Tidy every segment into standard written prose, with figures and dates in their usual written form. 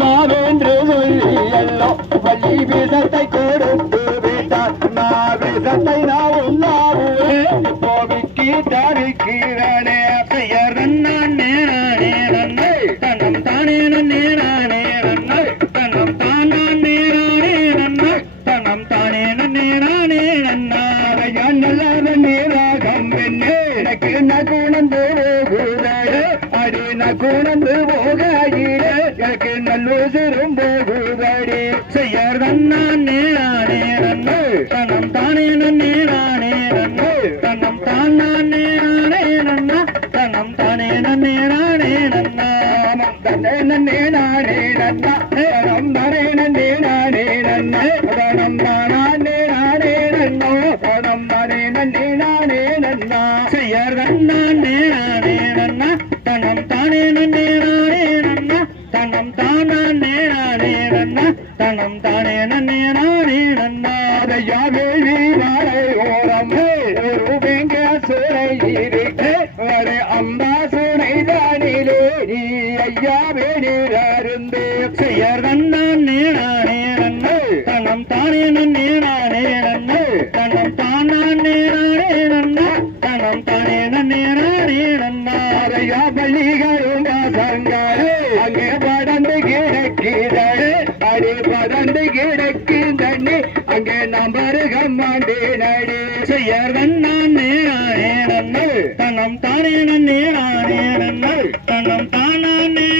மாவென்று சொல்லி எல்லோ வள்ளி விஷத்தை கொடுத்து விட்டார் விஷத்தை நான் உண்ணாவே இப்போ விக்கி தருக்கிறனே பெயர் நன்னே நானே நன்னை தன்னம் தானே நன்னே நானே நன்னை தன்னம் தான் நானே நானே நன்னை தன்னம் தானே நன்னே நானே நன்னாரையான் நல்ல நீராகம் வெண்ணே எனக்கு நகுணந்து போகுதே அடி நகுணந்து போகையிலே எனக்கு நல்லுசிரும் போகுதடி செய்யர் நன்னே நானே நன்னை தன்னம் தானே நன்னே நானே நன்னை தன்னம் தான் நானே நானே நன்னா தன்னம் தானே நன்னே நானே நன்னா தன்னை நன்னே நானே நன்னா தனம் தானே நன்னே நானே நன்னா தனம் தானே நானே நன்னோ தனம் தானே நன்னே நானே நன்னா செய்யர் நன்னே நானே நன்னா தனம் தானே நன்னே நானே நன்னா தனம் தானே நானே நன்னா தனம் தானே நன்னே நானே நன்னா அதையா வேலி வாழை ஓரம் ஒரு வெங்க சுரை இருக்கு ஒரு அம்பா சுனை தானிலே நீ ஐயா வேணிருந்து செய்யர் நன்னே நானே நன்னு தனம் தானே நன்னே நானே நன்னு தனம் தானே நானே நன்னா தனம் தானே நன்னே நானே நன்னா அதையா பள்ளிகளும் வாசங்காரு அங்கே படந்து கிடக்கிறாரு அடி படந்து கிடக்கின்றி அங்கே நம்பருகம் மாண்டேனடி செய்யர் நன்னே நானே நன்னு தனம் தானே நன்னே நானே நன்னு தனம் தானே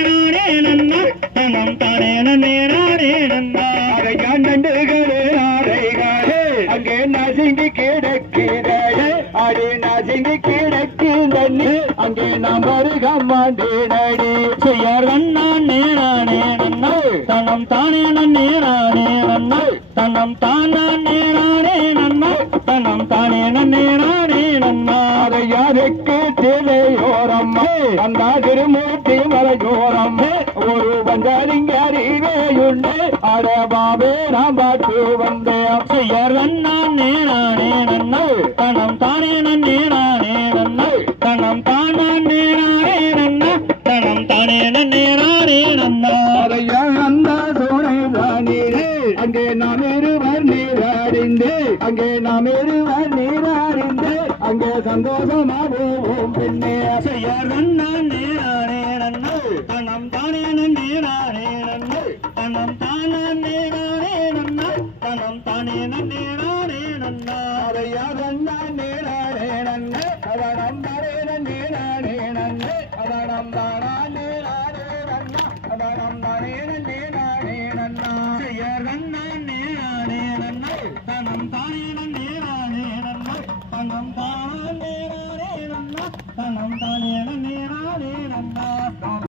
நானே நன்னா தனம் தானே நன்னே நானே நன்னா அதையான் நண்டுகளே ஆடைகளே அங்கே நசுங்கி கிடக்கிறாரு அடி நசுங்கி கிடக்கின்றி அங்கே நம்பருகம் மாண்டேனடி செய்யர் நன்னே நானே நன்னு தனம் தானே நன்னே நானே நன்னு தனம் தானே நானே நன்னா தனம் தானே நன்னே நானே நன்னா அதை யாருக்கு திரையோரம் அந்த திருமூர்த்தி மலையோரம் ஒரு வந்தறிங்க அறிவேயுண்டு அட பாபே நாம் பாட்டு வந்தேன் செய்யர் நன்னே நானே நன்னு தனம் தானே நன்னே நானே நன்னு தனம் தானே நானே நன்னா தனம் தானே நன்னே நானே நன்னா அதையா அந்த சோனை தானீரே அங்கே நாம் இருவர் நீராடிந்து அங்கே நாம் இருவர் நீராடிந்து அங்கே சந்தோஷமாவோம் பின்னே செய்யர் நன்னே நானே நன்னு தனம் தானே நன்னே நானே நன்னு தனம் தானே நானே நன்னா தனம் தானே நன்னே நானே நன்னா அதையா நன்னே நானே நன்னு அவனம் தானே நன்னே நானே நன்னு அவனம் தானே நானே நன்னா அவனம் தானே நன்னே நானே நன்னா செய்யர் நன்னே நானே நன்னு தனம் தானே நன்னே நானே நன்னு தனம்